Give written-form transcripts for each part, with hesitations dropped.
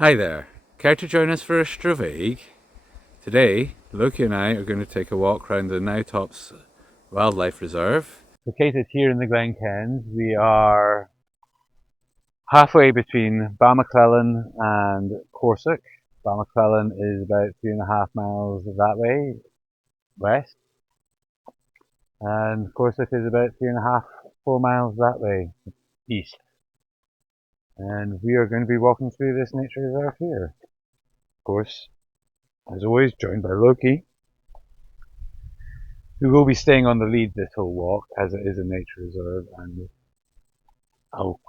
Hi there, care to join us for a Stravaiging? Today, Loki and I are going to take a walk around the Knowetop Wildlife Reserve. Located here in the Glen Kens, we are halfway between Balmaclellan and Corsock. Balmaclellan is about 3.5 miles that way, west, and Corsock is about 3.5, 4 miles that way, east. And we are going to be walking through this nature reserve here. Of course, as always, joined by Loki, who will be staying on the lead this whole walk, as it is a nature reserve, and I'll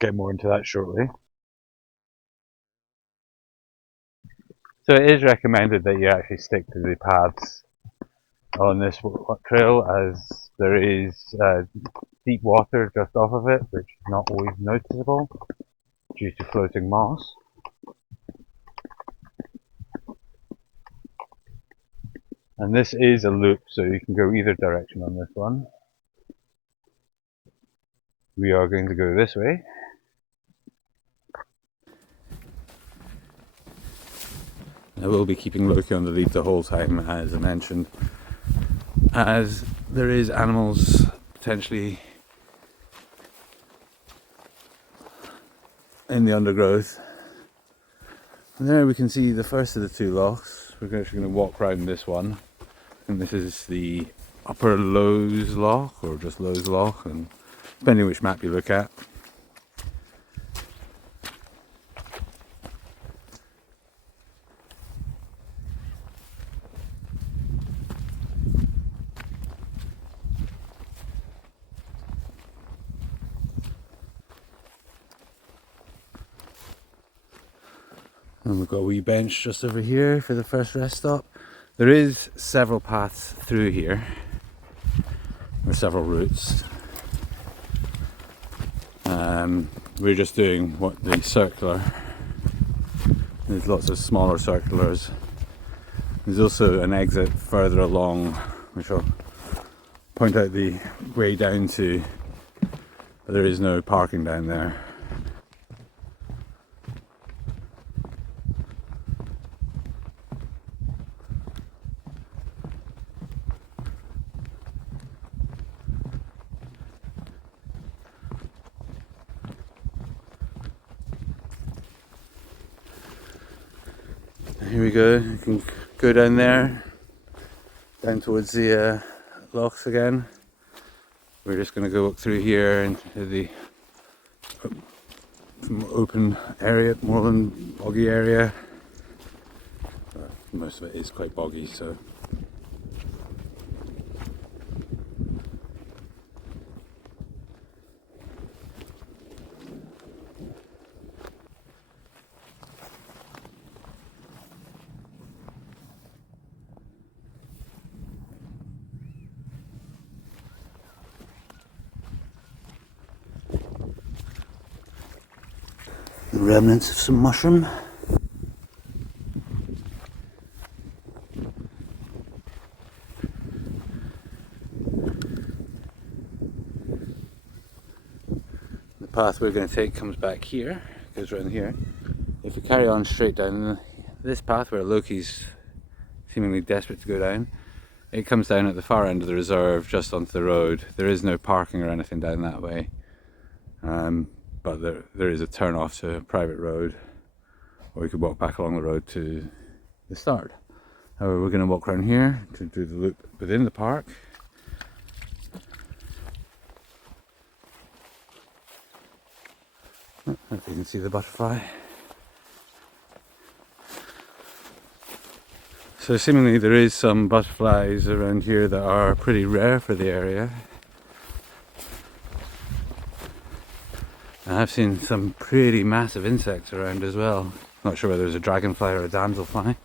get more into that shortly. So it is recommended that you actually stick to the paths on this trail, as there is deep water just off of it, which is not always noticeable due to floating moss. And this is a loop, so you can go either direction on this one. We are going to go this way. I will be keeping Loki on the lead the whole time, as I mentioned, as there is animals potentially in the undergrowth. And there we can see the first of the two lochs. We're actually going to walk around this one, and this is the Upper Lows Loch, or just Lows Loch, and depending which map you look at. And we've got a wee bench just over here for the first rest stop. There is several paths through here, or several routes. We're just doing what the circular. There's lots of smaller circulars. There's also an exit further along, which I'll point out the way down to, but there is no parking down there. Here we go, you can go down there, down towards the lochs again. We're just going to go up through here into the open area, moorland, boggy area. Most of it is quite boggy, so. The remnants of some mushroom. The path we're going to take comes back here, goes around here. If we carry on straight down this path where Loki's seemingly desperate to go down, it comes down at the far end of the reserve, just onto the road. There is no parking or anything down that way. But there is a turn off to a private road, or we could walk back along the road to the start. However, we're going to walk around here to do the loop within the park. Oh, if you can see the butterfly. So seemingly there is some butterflies around here that are pretty rare for the area. I've seen some pretty massive insects around as well. Not sure whether it's a dragonfly or a damselfly.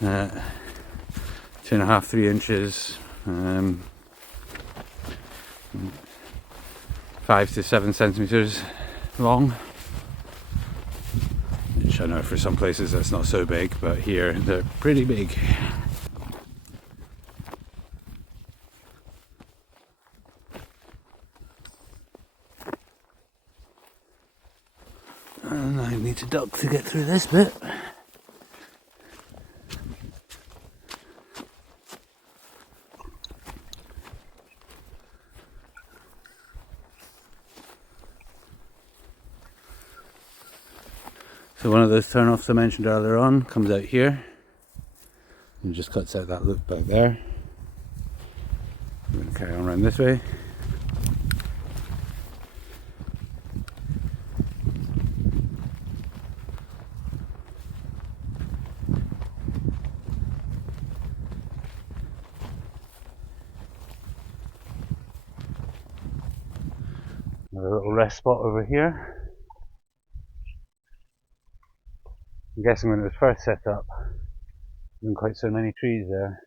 2.5, 3 inches, 5 to 7 centimeters long. Which I know for some places that's not so big, but here they're pretty big. And I need to duck to get through this bit. So one of those turn-offs I mentioned earlier on comes out here and just cuts out that loop back there. I'm going to carry on around this way. Another little rest spot over here. I'm guessing when it was first set up, there weren't quite so many trees there.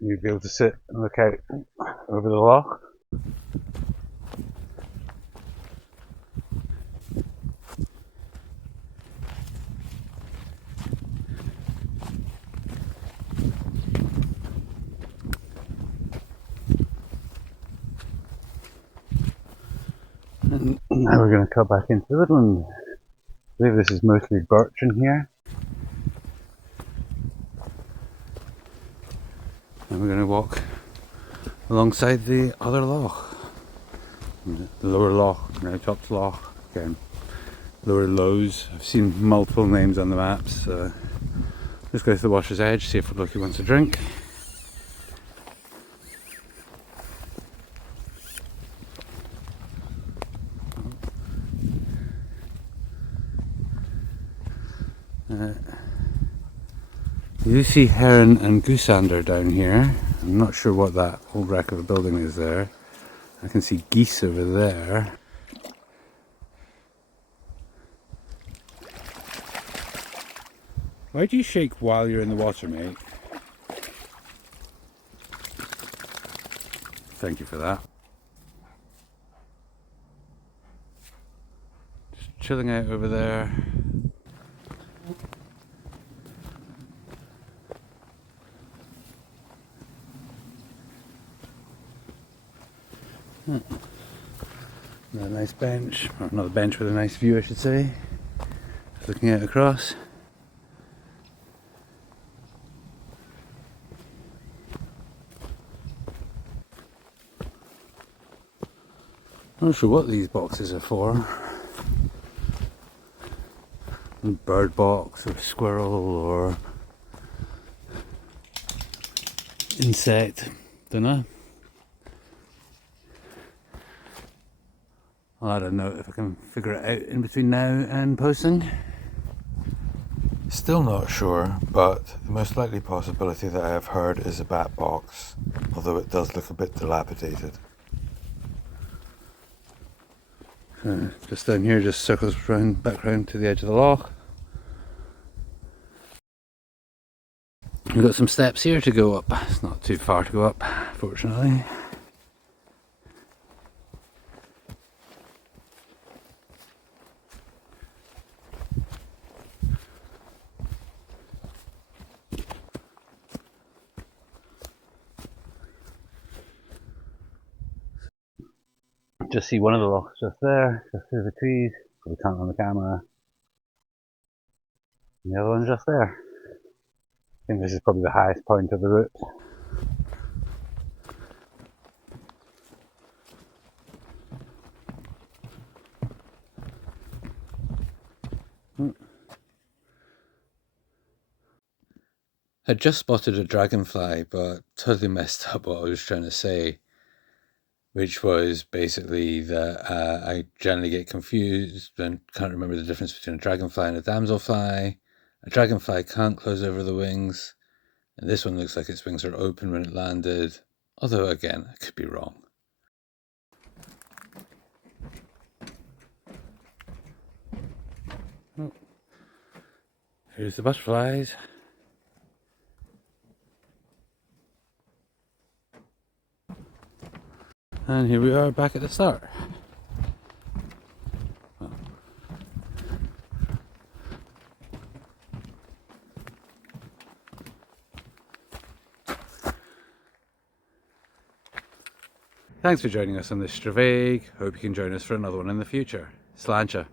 You'd be able to sit and look out over the loch. And now we're going to cut back into the woodland. I believe this is mostly birch in here. And we're going to walk alongside the other loch. The lower loch, Knowetop Lochs, again, lower lows. I've seen multiple names on the maps. Let's go to the water's edge, see if Loki wants a drink. You see heron and goosander down here. I'm not sure what that old wreck of a building is there. I can see geese over there. Why do you shake while you're in the water, mate? Thank you for that. Just chilling out over there. Another nice bench, or another bench with a nice view, I should say. Just looking out across. I'm not sure what these boxes are for. A bird box or squirrel or insect, don't know. I'll add a note if I can figure it out in between now and posting. Still not sure, but the most likely possibility that I have heard is a bat box, although it does look a bit dilapidated. Just down here, just circles round, back round to the edge of the loch. We've got some steps here to go up. It's not too far to go up, fortunately. Just see one of the lochs just there, just through the trees. Probably can't on the camera. And the other one's just there. I think this is probably the highest point of the route. I just spotted a dragonfly, but totally messed up what I was trying to say, which was basically that I generally get confused and can't remember the difference between a dragonfly and a damselfly. A dragonfly can't close over the wings, and this one looks like its wings are open when it landed, although again, I could be wrong. Oh. Here's the butterflies. And here we are back at the start. Oh. Thanks for joining us on this Stravaiging. Hope you can join us for another one in the future. Sláinte.